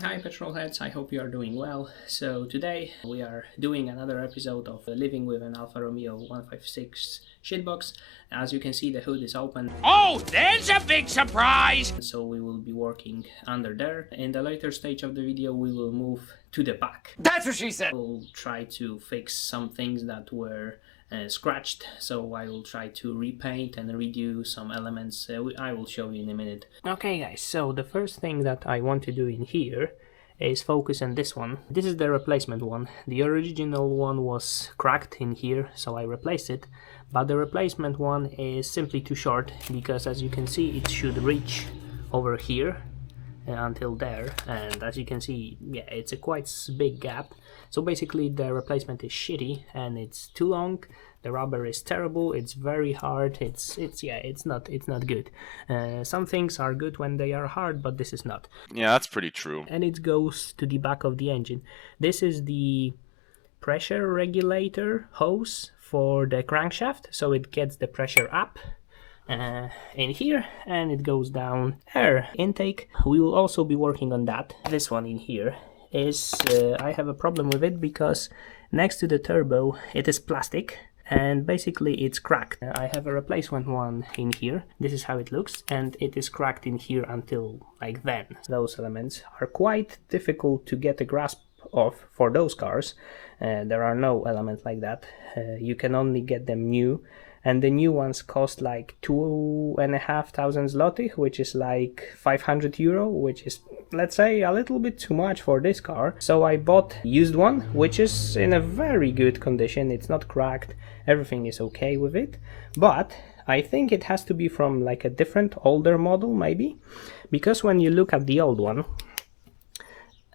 Hi Petrolheads, I hope you are doing well. So today we are doing another episode of Living with an Alfa Romeo 156 shitbox. As you can see, the hood is open. Oh, there's a big surprise! So we will be working under there. In the later stage of the video we will move to the back. That's what she said! We'll try to fix some things that were scratched, so I will try to repaint and redo some elements. I will show you in a minute. Okay guys, so the first thing that I want to do in here is focus on this one. This is the replacement one. The original one was cracked in here, so I replaced it, but the replacement one is simply too short, because as you can see it should reach over here until there, and as you can see, yeah, it's a quite big gap. So basically the replacement is shitty and it's too long. The rubber is terrible, it's very hard, it's not good. Some things are good when they are hard, but this is not. Yeah, that's pretty true. And it goes to the back of the engine. This is the pressure regulator hose for the crankshaft, so it gets the pressure up in here and it goes down. Air intake, we will also be working on that. This one in here is I have a problem with it because next to the turbo it is plastic and basically it's cracked. I have a replacement one in here. This is how it looks, and it is cracked in here until like then. Those elements are quite difficult to get a grasp of for those cars. There are no elements like that. You can only get them new, and the new ones cost like 2,500 zloty, which is like 500 euro, which is, let's say, a little bit too much for this car. So I bought used one, which is in a very good condition. It's not cracked, everything is okay with it, but I think it has to be from like a different older model maybe, because when you look at the old one,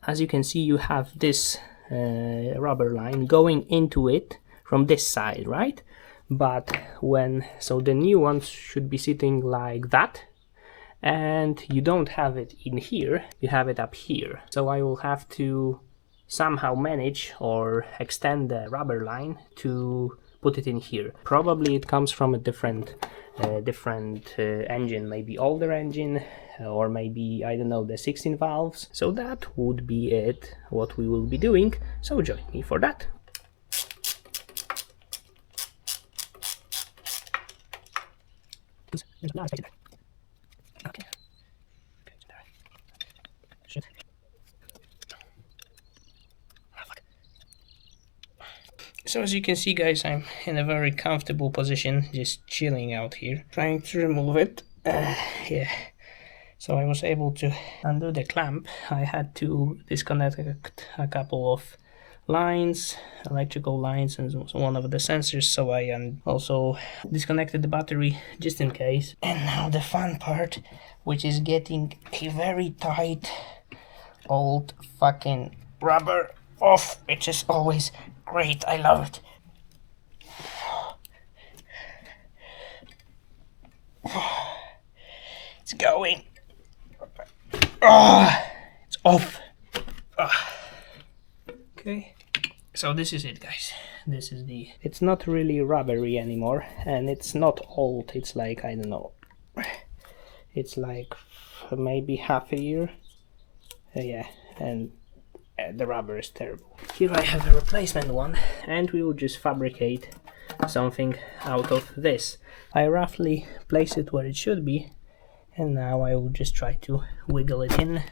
as you can see, you have this rubber line going into it from this side, right? But so the new ones should be sitting like that, and you don't have it in here, you have it up here. So I will have to somehow manage or extend the rubber line to put it in here. Probably it comes from a different engine, maybe older engine, or maybe, I don't know, the 16 valves. So that would be it, what we will be doing, so join me for that. Okay. Shit. So as you can see guys, I'm in a very comfortable position, just chilling out here, trying to remove it. Yeah. So I was able to undo the clamp. I had to disconnect a couple of lines, electrical lines, and one of the sensors, so I also disconnected the battery just in case. And now the fun part, which is getting a very tight old fucking rubber off, which is always great. I love it. It's going. It's off. Okay, so this is it guys. This is it's not really rubbery anymore, and it's not old. It's like, I don't know, it's like maybe half a year. Yeah, and the rubber is terrible. Here I have a replacement one, and we will just fabricate something out of this. I roughly place it where it should be, and now I will just try to wiggle it in.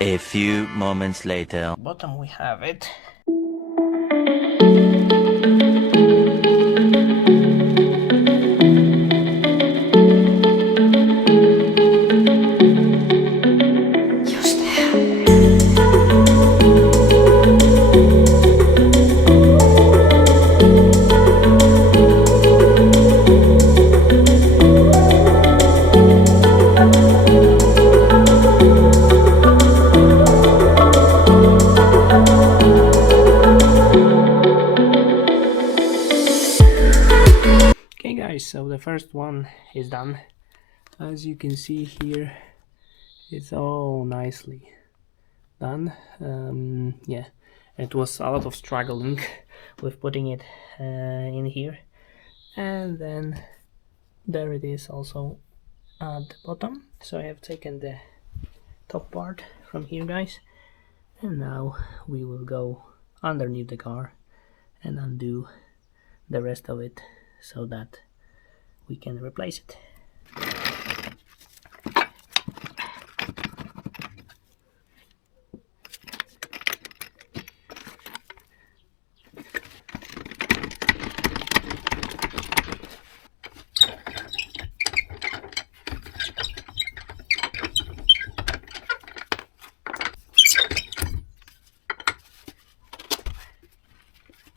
A few moments later. Bottom we have it. So the first one is done. As you can see here, it's all nicely done. Yeah, it was a lot of struggling with putting it in here, and then there it is also at the bottom. So I have taken the top part from here, guys, and now we will go underneath the car and undo the rest of it so that we can replace it.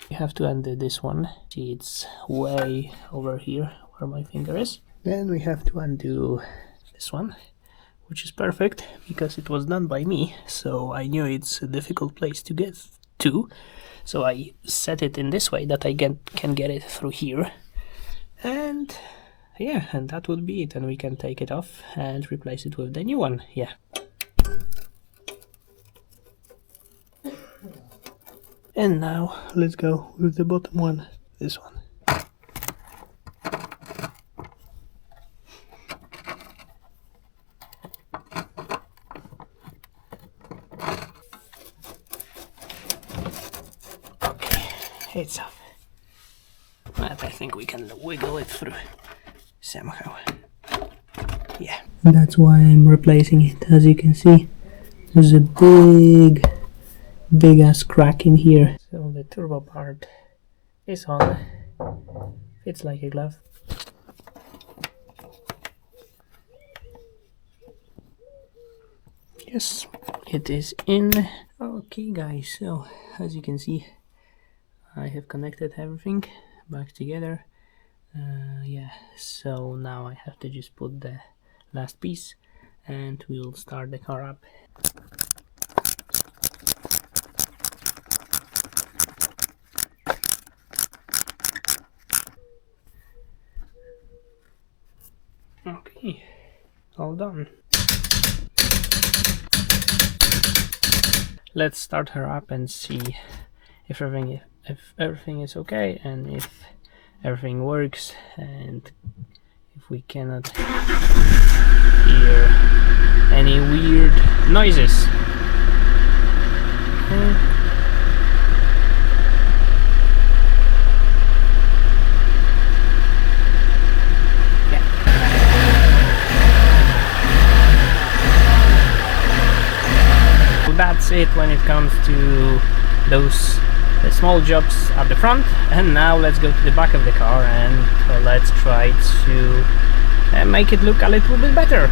You have to undo this one. See, it's way over here where my finger is. Then we have to undo this one, which is perfect because it was done by me, so I knew it's a difficult place to get to, so I set it in this way that I can get it through here, and yeah, and that would be it, and we can take it off and replace it with the new one. Yeah. And now let's go with the bottom one, this one. Okay, it's up. But I think we can wiggle it through somehow. Yeah. That's why I'm replacing it. As you can see, there's a big ass crack in here. So the turbo part is on. Fits like a glove. Yes, it is in. Okay guys, so as you can see, I have connected everything back together. Yeah, so now I have to just put the last piece and we'll start the car up. Okay, all done. Let's start her up and see if everything is okay and if everything works and if we cannot hear any weird noises. Okay. That's it when it comes to those small jobs at the front, and now let's go to the back of the car and let's try to make it look a little bit better.